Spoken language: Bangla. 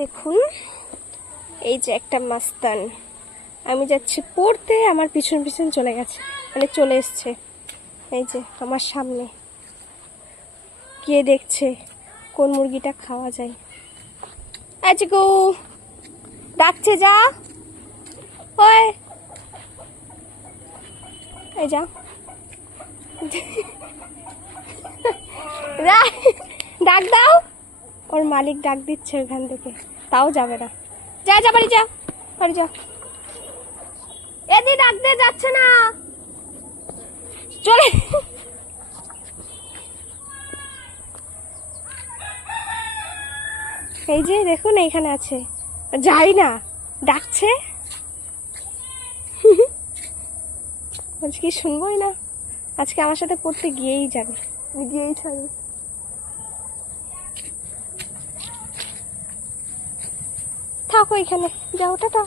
দেখুন এই যে একটা মাস্তান, আমি যাচ্ছি পড়তে, আমার পিছন পিছন চলে গেছে, মানে চলে এসছে। এই যে আমার সামনে গিয়ে দেখছে কোন মুরগিটা খাওয়া যায়। আজগো ডাকছে, যা ওই এই যা ডাক দাও, ওর মালিক ডাক দিচ্ছে ওখান থেকে, তাও যাবে না। যা যা বাড়ি যা, বাড়ি যা। এদি ডাক দিয়ে যাচ্ছে না, চলে। এই যে দেখুন এইখানে আছে, যাই না, ডাকছে। আজকে শুনবোই না, আজকে আমার সাথে পড়তে গিয়েই যাবে, গিয়েই ছাড়বে। থাকো এখানে, যাও, টাটা।